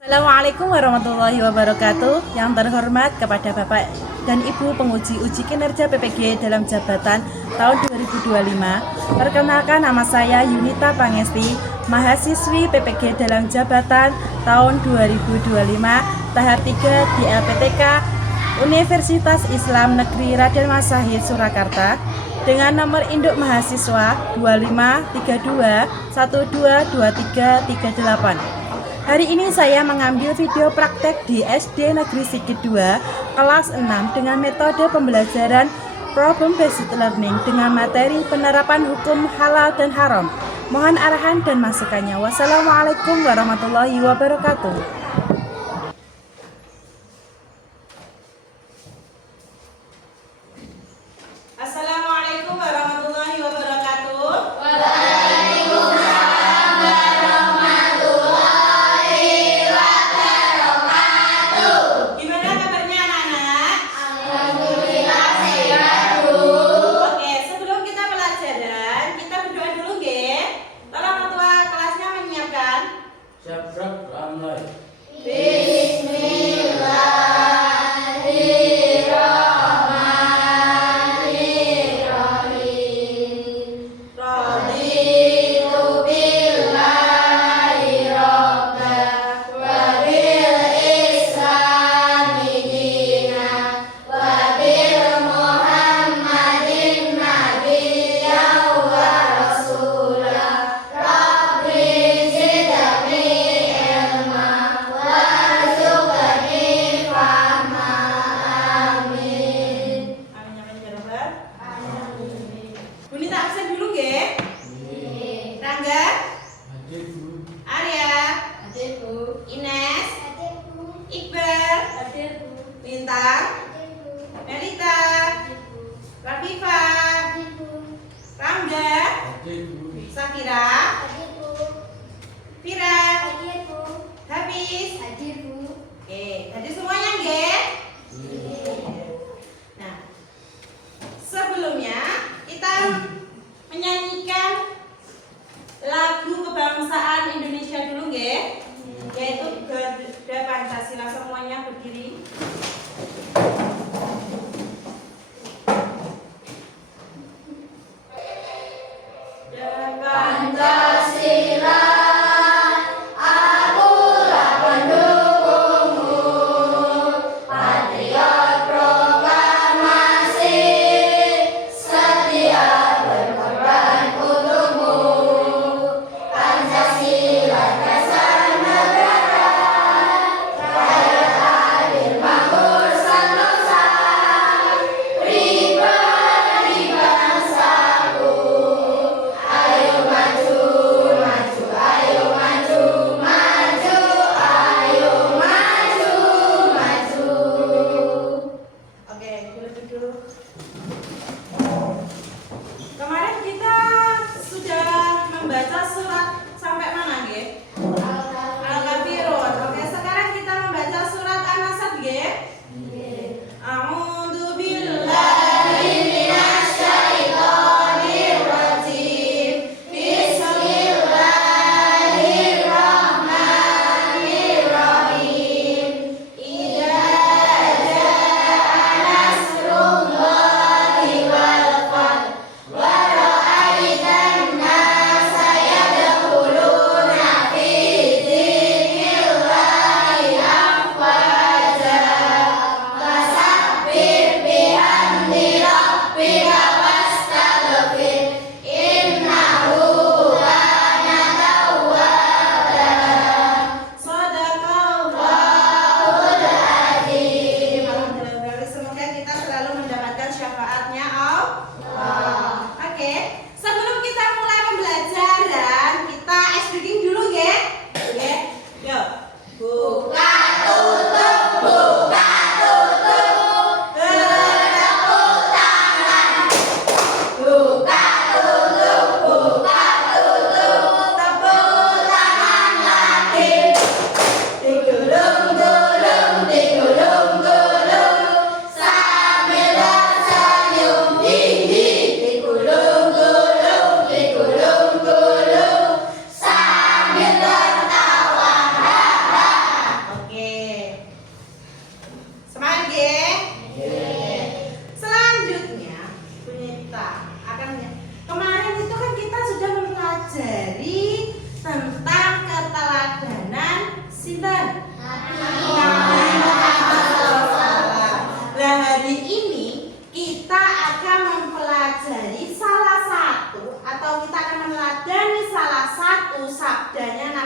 Assalamualaikum warahmatullahi wabarakatuh. Yang terhormat kepada Bapak dan Ibu penguji uji kinerja PPG dalam jabatan tahun 2025. Perkenalkan, nama saya Yunita Pangesti, mahasiswi PPG dalam jabatan tahun 2025 tahap 3 di LPTK Universitas Islam Negeri Raden Mas Shahid Surakarta dengan nomor induk mahasiswa 2532122338. Hari ini saya mengambil video praktek di SD Negeri Sigit 2 kelas 6 dengan metode pembelajaran Problem Based Learning dengan materi penerapan hukum halal dan haram. Mohon arahan dan masukannya. Wassalamualaikum warahmatullahi wabarakatuh. Assalamualaikum warahmatullahi wabarakatuh. Gimana kabarnya anak-anak? Alhamdulillah sehat, Bu. Oke, sebelum kita pelajaran, kita berdoa dulu, nggih. Tolong ketua kelasnya menyiapkan. Siap, Bro. Doa mulai. Bunita absen dulu, nggih. Rangga, Hadir, Bu. Arya, Ines, Iqbal, Lintang, Melita, Rafifa, Rangga, Hadir, Bu. Sakira, Fira, Habis. Oke, jadi semuanya, nggih. Nah, sebelumnya kita menyanyikan lagu kebangsaan Indonesia dulu, nggih, yaitu Garuda Pancasila. Semuanya berdiri. Dan Pancasila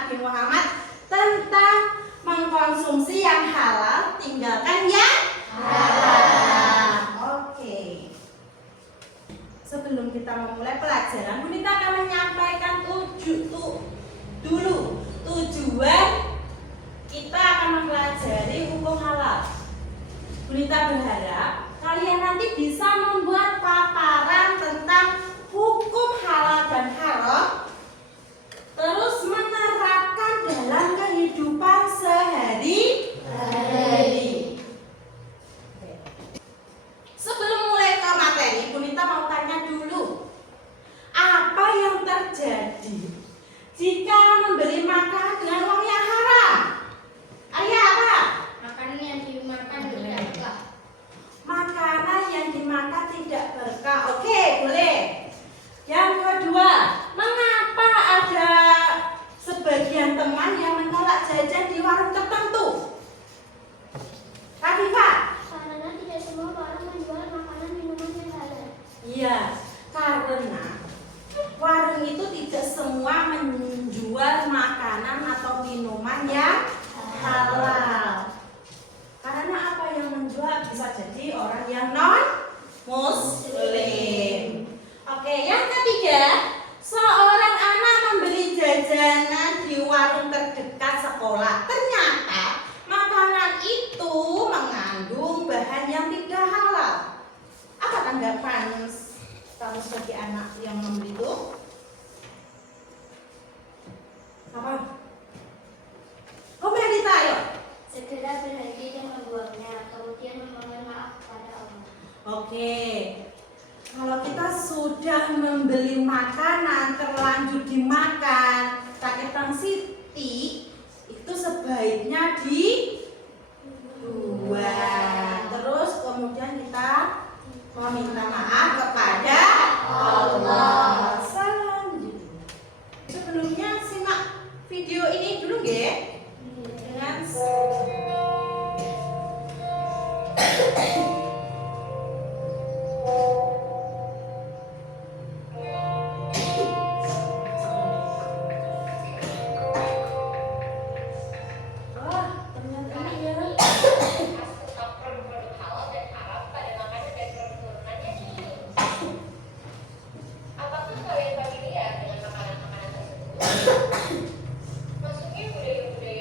Nabi Muhammad tentang mengkonsumsi yang halal, tinggalkan yang haram. Oke. Sebelum kita memulai pelajaran, Bu Nita akan menyampaikan tujuan kita akan mempelajari hukum halal. Bu Nita berharap kalian nanti bisa membuat paparan tentang hukum halal dan haram, terus menerapkan dalam kehidupan sehari-hari. Sebelum mulai ke materi, Bu Nita mau tanya dulu, apa yang terjadi jika memberi makan dengan uang yang haram? Arya, apa? Makanan yang dimakan tidak berkah. Makanan yang dimakan tidak berkah. Oke, boleh. Yang kedua, mengapa ada sebagian teman yang menolak jajan di warung tertentu? Rafifah? Karena tidak semua warung menjual makanan minuman yang halal. Iya, karena warung itu tidak semua menjual makanan atau minuman yang halal. Karena apa yang menjual bisa jadi orang yang non-muslim. Oke, yang ketiga, seorang anak membeli jajanan di warung terdekat sekolah. Ternyata makanan itu mengandung bahan yang tidak halal. Apa tanggapan kamu sebagai anak yang membeli itu? Apa? Komen Dita, ayo. Segera berhenti dan membuangnya, kemudian memohon maaf kepada Allah. Oke. Kalau kita sudah membeli makanan terlanjur dimakan, Kakek Tang Siti itu sebaiknya dibuang. Terus kemudian kita meminta maaf kepada Allah. Selanjutnya, sebelumnya simak video ini dulu nggih. Dengan Masuknya budaya-budaya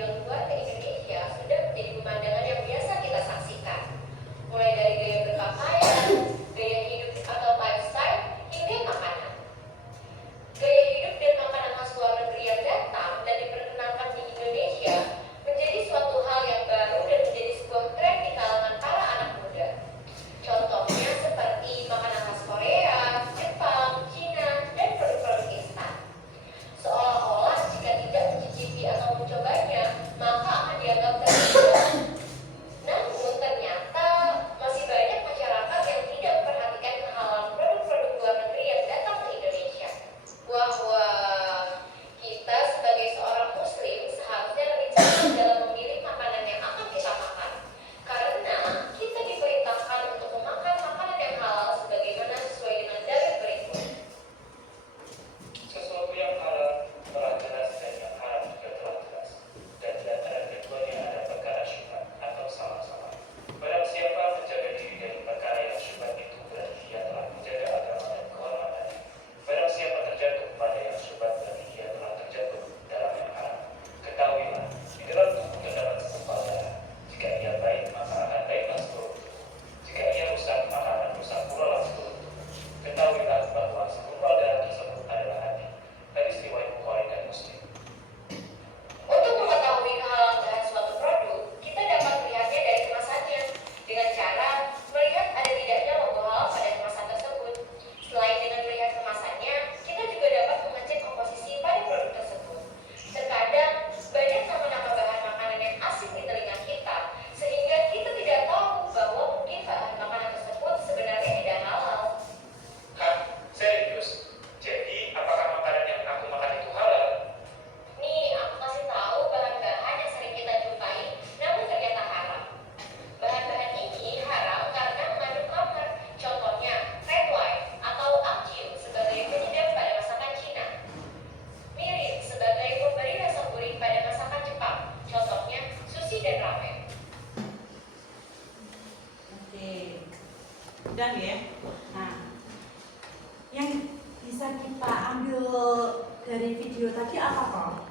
gudang ya. Nah, yang bisa kita ambil dari video tadi apa kok?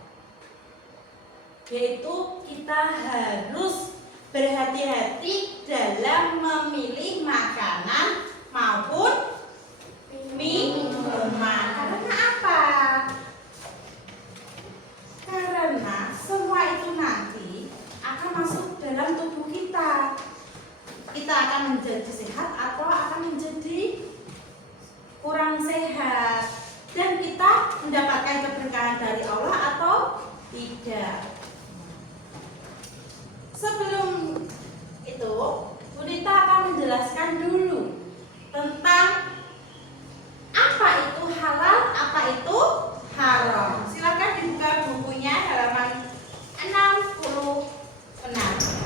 Yaitu kita harus berhati-hati dalam memilih makanan maupun minuman. Karena apa? Karena semua itu nanti akan masuk dalam tubuh kita. Kita akan menjadi sehat atau akan menjadi kurang sehat, dan kita mendapatkan keberkahan dari Allah atau tidak. Sebelum itu, Bunita akan menjelaskan dulu tentang apa itu halal, apa itu haram. Silakan dibuka bukunya halaman 66.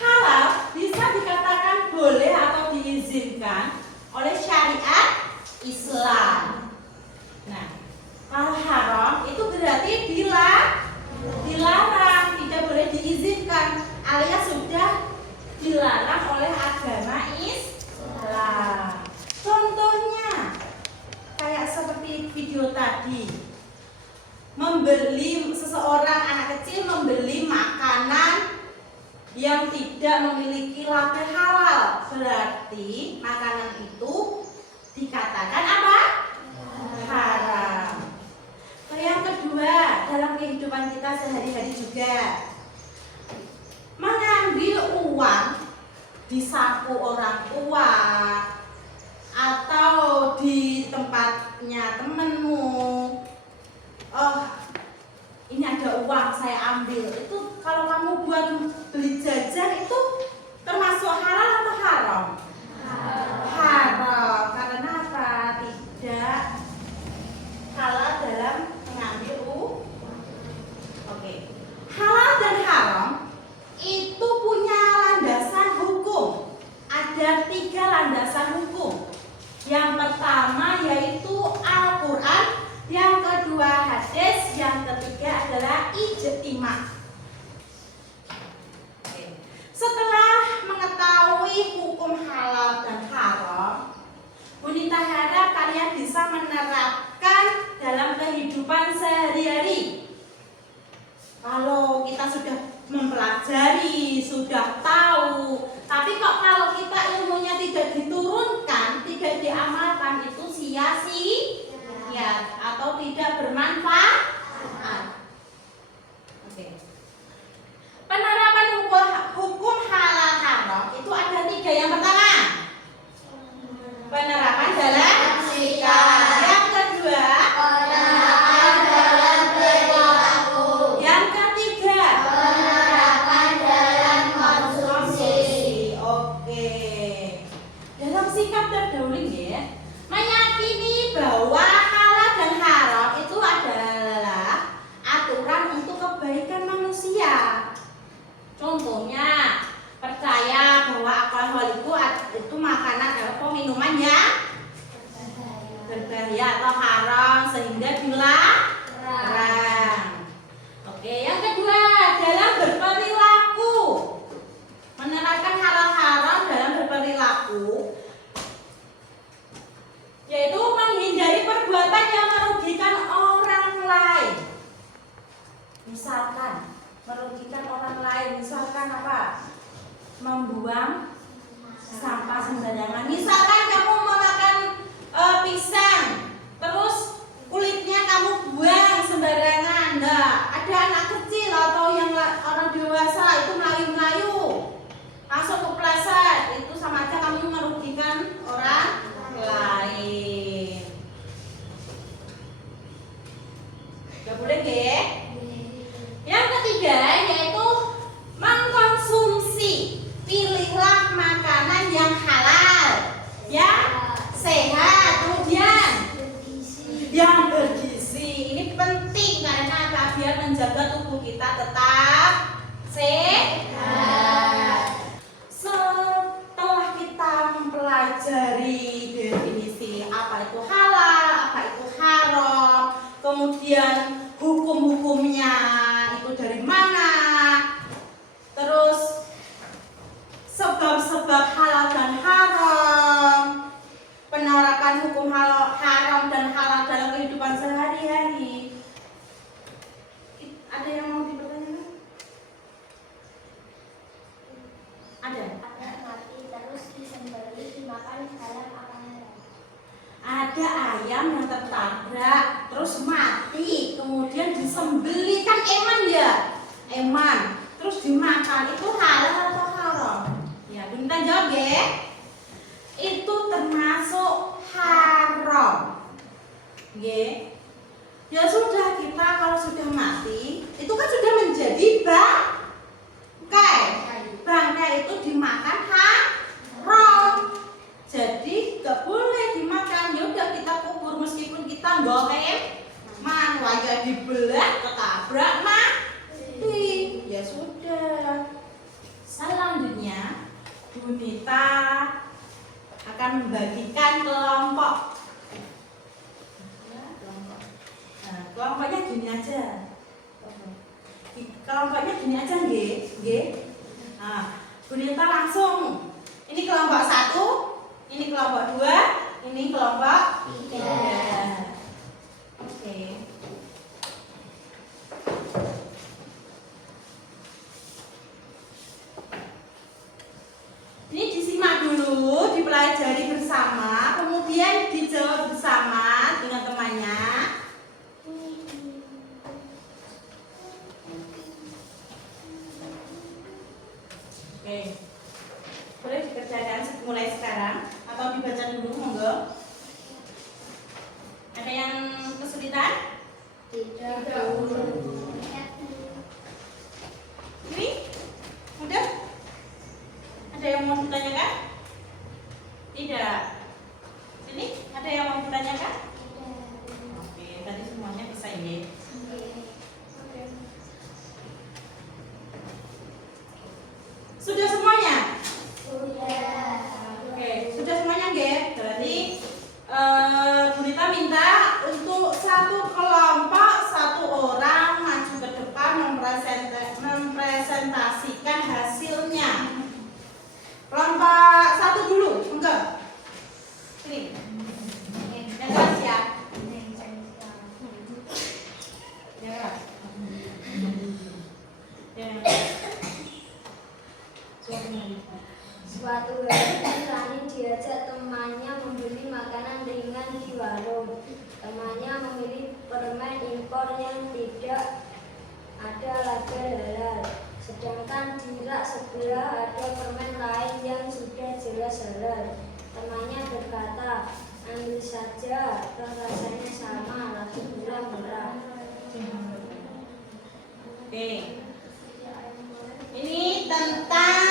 Halal bisa dikatakan boleh atau diizinkan oleh syariat Islam. Nah, kalau haram itu berarti dilarang, tidak boleh diizinkan, alias sudah dilarang oleh agama Islam. Contohnya kayak seperti video tadi, seseorang anak kecil membeli makanan yang tidak memiliki label halal, berarti makanan itu dikatakan apa? Haram. Yang kedua, dalam kehidupan kita sehari-hari juga, mengambil uang di saku orang tua atau di tempatnya temenmu. Oh, ini ada uang saya ambil. Itu kalau kamu buat beli jajan itu termasuk halal atau haram? Haram. Karena apa? Tidak halal dalam mengambil uang. Oke. Halal dan haram itu punya landasan hukum. Ada 3 landasan hukum. Yang pertama yaitu Al-Quran, yang kedua hadis, yang ketiga adalah ijtima. Setelah mengetahui hukum halal dan haram, Bunita harap kalian bisa menerapkan dalam kehidupan sehari-hari. Kalau kita sudah mempelajari, sudah tahu, tapi kok kalau kita ilmunya tidak diturunkan, tidak diamalkan, itu sia-sia atau tidak bermanfaat. Oke. Penerapan hukum halal haram itu ada 3. Yang pertama, penerapan dalam sikap. Yang kedua, penerapan dalam perilaku. Yang ketiga, penerapan dalam konsumsi. Oke. Dalam sikap terdahulu ya, meyakini bahwa halal dan haram itu adalah aturan untuk kebaikan manusia. Contohnya, percaya bahwa alkohol itu makanan atau minuman yang berbahaya atau haram sehingga dilarang. Oke, yang kedua, dalam berperilaku, menerapkan halal haram dalam berperilaku, yaitu menghindari perbuatan yang merugikan orang lain. Misalkan merugikan orang lain, misalkan apa? Membuang sampah sembarangan. Misalkan kamu memakan pisang, terus kulitnya kamu buang sembarangan. Nah, ada anak kecil atau yang orang dewasa itu melayu-melayu, masuk kepleset, itu sama aja kamu merugikan orang lain. Gak boleh ya? Yang ketiga yaitu mengkonsumsi. Pilihlah makanan yang halal, yang sehat, kemudian yang bergizi. Ini penting karena apa? Biar menjaga tubuh kita tetap sehat. Setelah kita mempelajari definisi apa itu halal, apa itu haram, kemudian hukum-hukumnya ada ayam yang tertabrak terus mati, kemudian disembelih, kan eman ya, eman, terus dimakan, itu halal atau haram? Ya, Bunita jawab ya. Itu termasuk haram. Ya. Ya sudah, kita kalau sudah mati, itu kan sudah menjadi bangkai. Bangkai itu dimakan haram. Jadi gak boleh dimakan. Ya udah, kita kubur meskipun kita nggak wajah dibelah, ketabrak mati. Ya sudah. Selanjutnya Bunita akan membagikan kelompok. Nah, kelompoknya gini aja. Kelompoknya gini aja, nggih. Nah, Bunita langsung. Ini kelompok 1. Ini kelompok 2, ini kelompok 3. Oke. Ini disimak dulu, dipelajari bersama, kemudian dijawab bersama dengan temannya. Oke. Boleh dikerjakan mulai sekarang atau dibaca dulu, monggo. Ada yang kesulitan? Tidak. Ini? Udah? Ada yang mau ditanyakan? Tidak. Sini? Ada yang mau ditanyakan? Oke, tadi semuanya bisa ya. Sudah semuanya? Oke, sudah semuanya nggih? Berarti Bunita minta untuk satu kelompok, satu orang maju ke depan mempresentasikan hasilnya. Kelompok 1 dulu, enggak? Sini. Yang keras ya? Yang keras. Suatu hari Rani diajak temannya membeli makanan ringan di warung. Temannya memilih permen impor yang tidak ada label halal. Sedangkan di rak sebelah ada permen lain yang sudah jelas halal. Temannya berkata, ambil saja, rasanya sama, lagi pula murah. Oke. Ini tentang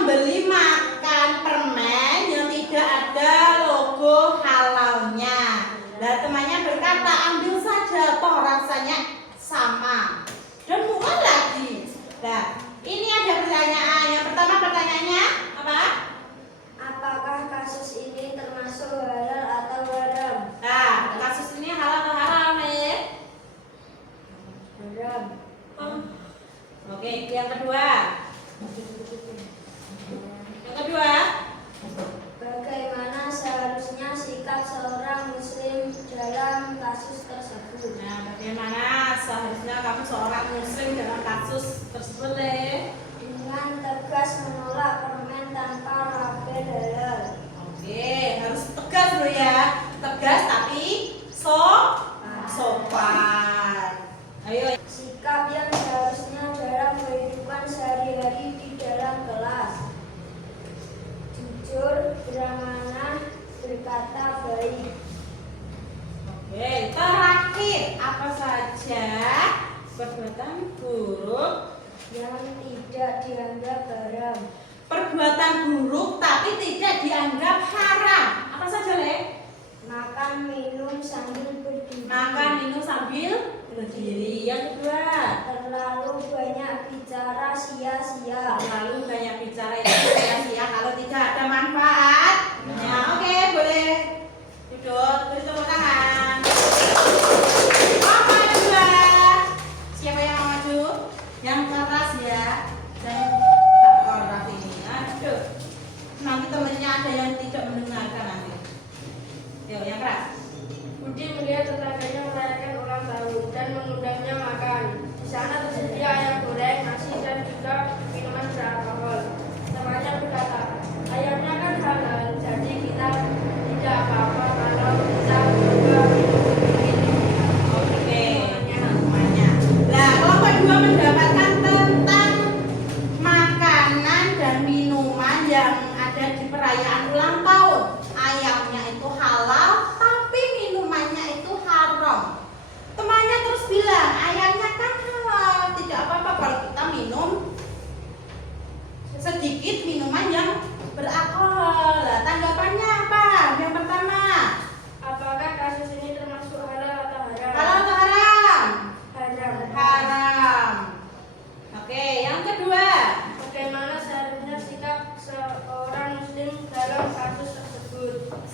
membeli makan permen yang tidak ada logo halalnya. Nah, temannya berkata, ambil saja, toh rasanya sama dan murah lagi. Nah, ini ada pertanyaan. Yang pertama, pertanyaannya apa? Apakah kasus ini termasuk halal atau haram? Nah, kasus ini halal atau haram ya? Haram. Oke, yang kedua. Yang kedua, Bagaimana seharusnya sikap seorang muslim dalam kasus tersebut? nah bagaimana seharusnya kamu seorang muslim dalam kasus tersebut deh? Dengan tegas menolak permen tanpa label halal. Oke, harus tegas dulu ya. Tegas tapi sopan. Ayo. Sikap yang seharusnya dalam kehidupan sehari-hari di dalam kelas. Jujur, beramanah, berkata baik. Oke, terakhir apa saja perbuatan buruk Yang tidak dianggap haram. perbuatan buruk tapi tidak dianggap haram. Apa saja, Le? Makan minum sambil berdiri. Makan minum sambil berdiri. Yang kedua, Terlalu banyak bicara sia-sia. terlalu banyak bicara itu sia-sia kalau tidak ada manfaat. Nah, oke, boleh duduk, beri tepuk tangan. Apa yang kedua? Siapa yang mau maju? Yang keras ya. Dan tak keras ini. Aduh. Nanti temennya ada yang tidak mendengarkan nanti. Yuk, yang keras. Budi melihat tetangganya merayakan ulang tahun dan mengundangnya makan.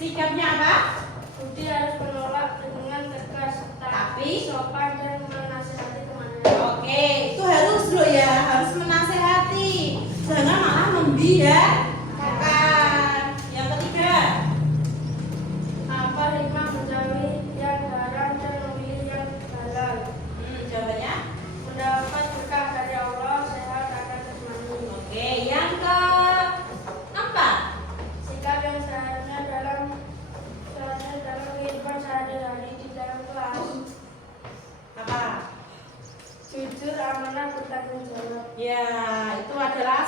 Sikapnya apa? Budi harus menolak dengan tegas, Tapi sopan dan menasihati temannya. oke, itu harus loh ya, harus menasehati. Jangan malah membiarkan. Yang ketiga, Apa hikmah menjauhi yang haram dan memilih yang halal? jawabannya. Mendapat berkah dari Allah, sehat akan jasmani. Oke, yang keempat. Sikap yang seharusnya dalam kehidupan sehari-hari di dalam kelas. Apa? Jujur, amanah, bertanggung jawab. Ya, itu adalah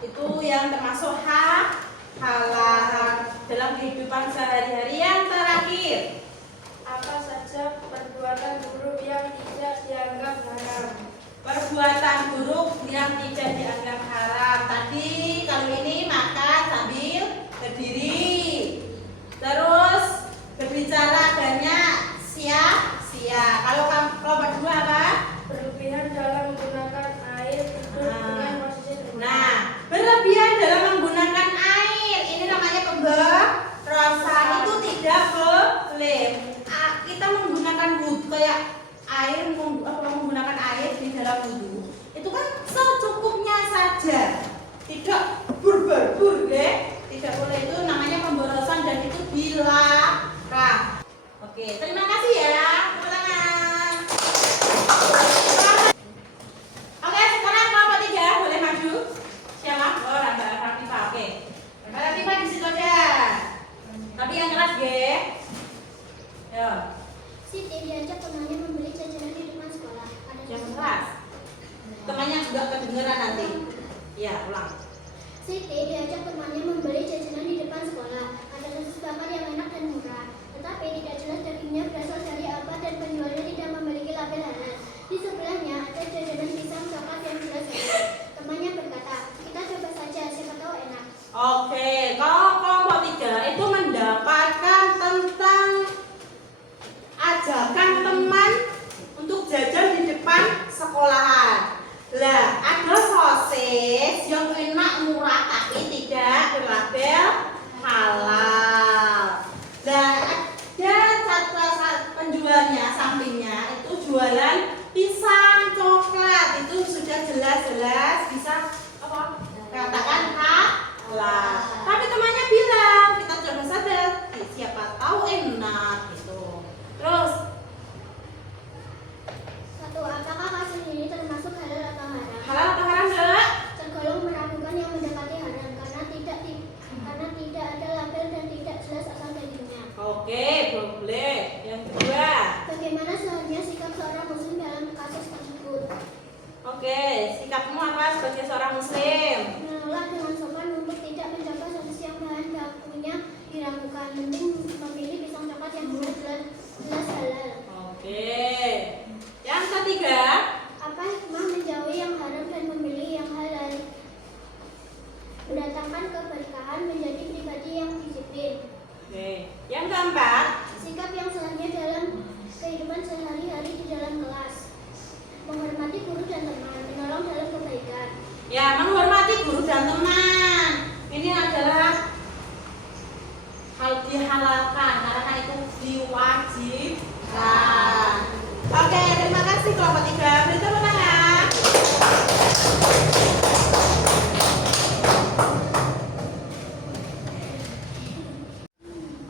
itu yang termasuk halal dalam kehidupan sehari-hari. Yang terakhir, Apa saja perbuatan buruk yang tidak dianggap haram? perbuatan buruk yang tidak dianggap haram. Tadi kalau ini makan sambil berdiri, terus berbicara banyak, sia-sia. Kalau kelompok dua apa? Berlebihan dalam menggunakan air, tidur dengan posisi terbenam. Nah, berlebihan dalam menggunakan air, ini namanya pemborosan, itu tidak boleh. Kita menggunakan wudhu kayak air, menggunakan air di dalam wudhu, itu kan secukupnya saja, tidak berbur, tidak boleh. Itu namanya pemborosan dan itu dilarang. Oke, terima kasih ya. Tepuk tangan. Oke, sekarang kelompok 3 boleh maju. Siapa? Oh, Mbak Rafifah. Oke. Mbak Rafifah di situ aja. Tapi yang kelas G. Ayo, Siti diajak temannya membeli jajanan di depan sekolah. yang kelas. Temannya juga kedengeran nanti. Ya, ulang. Siti diajak temannya membeli jajanan di depan sekolah. Ada sosis bakar yang enak dan murah, tetapi tidak jelas dagingnya berasal dari apa dan penjualnya tidak memiliki label halal. Di sebelahnya ada jajanan pisang coklat yang jelas halal. Temannya berkata, kita coba saja, siapa tahu enak. Oke, kalau kelompok 3 itu mendapatkan tentang ajakan teman untuk jajan di depan sekolahan. Lah, ada sosis yang enak murah tapi tidak berlabel halal. Lah, ada satu penjualnya sampingnya itu jualan pisang coklat, itu sudah jelas-jelas bisa apa? Katakan halal. Tapi temannya bilang kita coba saja, siapa tahu enak gitu. Terus Satu, apakah kasus ini termasuk halal atau haram? halal atau haram enggak? Tergolong meragukan yang mendekati haram karena tidak ada label dan tidak jelas asal dagingnya. Oke, boleh. Yang kedua. Bagaimana seharusnya sikap seorang muslim dalam kasus tersebut? Oke, sikapmu apa sebagai seorang muslim? Menolak dengan sopan untuk tidak mencoba sosis yang bahan bakunya diragukan. Mending memilih pisang coklat yang jelas halal. Oke. Yang ketiga. Apa hikmah menjauhi yang haram dan memilih yang halal? Mendatangkan keberkahan, menjadi pribadi yang disiplin. Oke. Yang keempat. Sikap yang seharusnya dalam kehidupan sehari-hari di dalam kelas. Menghormati guru dan teman, menolong dalam kebaikan. Ya, menghormati guru dan teman. Ini adalah hal dihalalkan karena itu diwajibkan. Oke, terima kasih kelompok 3. Beri tepuk tangan.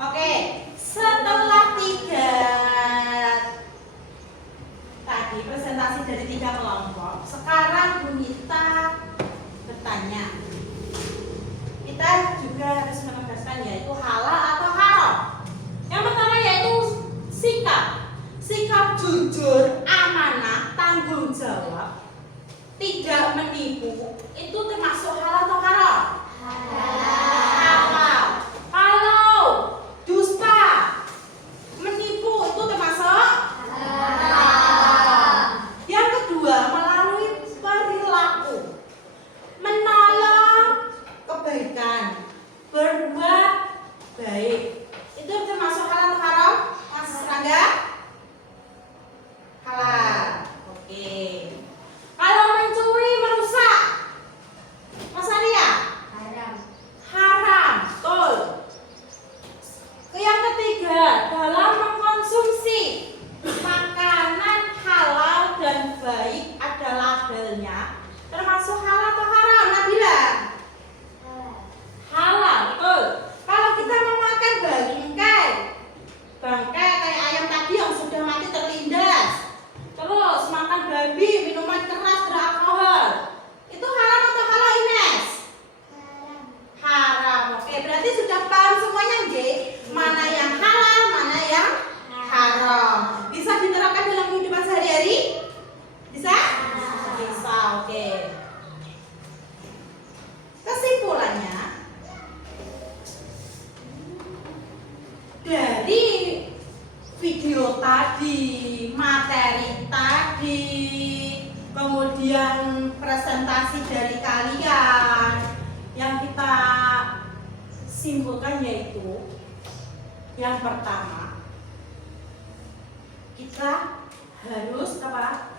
Oke, setelah 3 tadi presentasi dari 3 kelompok, sekarang Bu Nita bertanya. Kita juga harus menegaskan yaitu halal atau haram. Yang pertama yaitu sikap jujur, amanah, tanggung dari video tadi, materi tadi, kemudian presentasi dari kalian, yang kita simpulkan yaitu yang pertama, kita harus apa?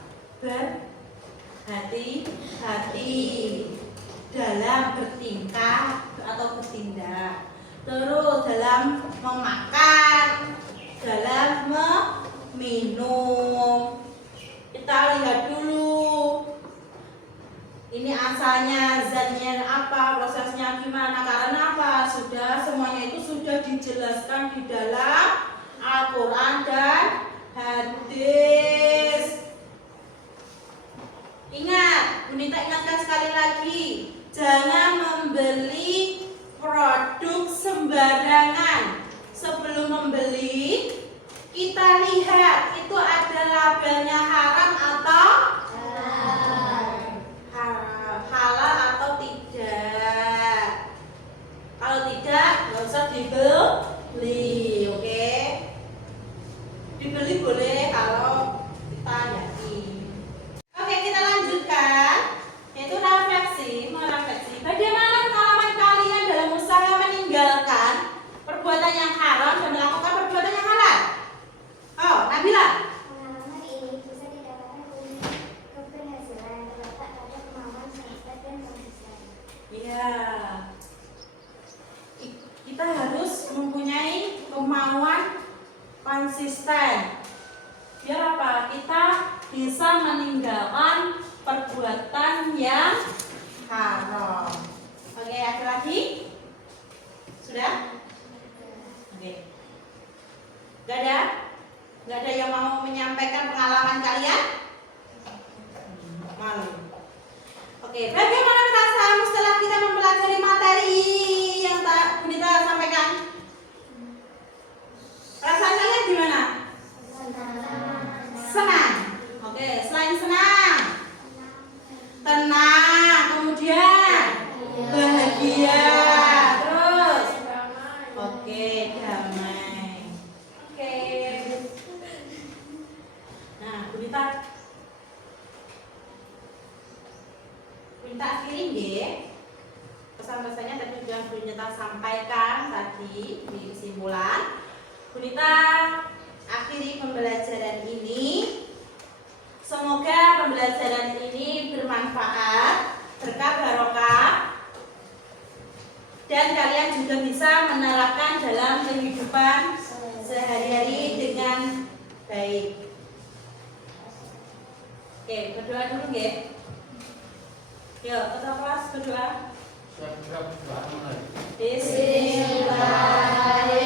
Berhati-hati dalam bertingkah atau bertindak. Terus dalam memakan, dalam meminum. Kita lihat dulu. Ini asalnya, zatnya apa, prosesnya gimana, karena apa? Semuanya itu sudah dijelaskan di dalam Al-Quran dan hadis. Ingat, Bunita ingatkan sekali lagi, jangan membeli produk sembarangan. Sebelum membeli, kita lihat itu ada labelnya haram atau halal atau tidak. Kalau tidak, nggak usah dibeli, oke? Dibeli boleh kalau kita yakin. Oke, kita lanjutkan, yaitu merefleksi. Bagaimana pengalaman kalian dalam usaha meninggalkan perbuatan yang haram dan melakukan perbuatan yang halal? Oh, Nabila. Pengalaman ini bisa didapatkan keberhasilan yang terletak pada kemampuan konsisten dan konsisten. Iya. Kita harus mempunyai kemauan konsisten. Biar apa? Kita bisa meninggalkan perbuatan yang haram. Oke, ada lagi? Sudah? Oke. Gak ada? Gak ada yang mau menyampaikan pengalaman kalian? Malu. Oke, bagaimana perasaanmu setelah kita mempelajari materi yang Bunita sampaikan? Perasaan kalian gimana? Senang. Oke, selain senang, tenang, kemudian bahagia, terus oke, damai. Oke. Nah, Bunita akhiri nggih. Pesan-pesannya tadi sudah Bunita sampaikan tadi di kesimpulan. Bunita akhiri pembelajaran ini. Semoga pembelajaran ini bermanfaat, berkah barokah, dan kalian juga bisa menerapkan dalam kehidupan sehari-hari dengan baik. Oke, berdoa dulu nggih. Yuk, ketua kelas berdoa. Siap, gerak, doa mulai. Bismillahirrahmanirrahim.